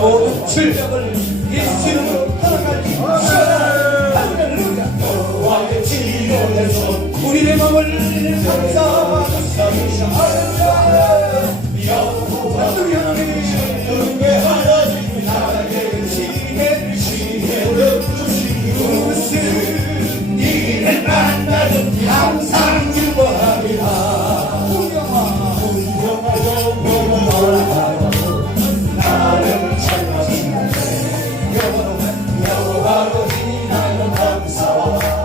모든 질병을 예수로 떠나가기 할렐루야 너와의 지원에서 우리의 마음을 감사하소서 할렐루야 Oh.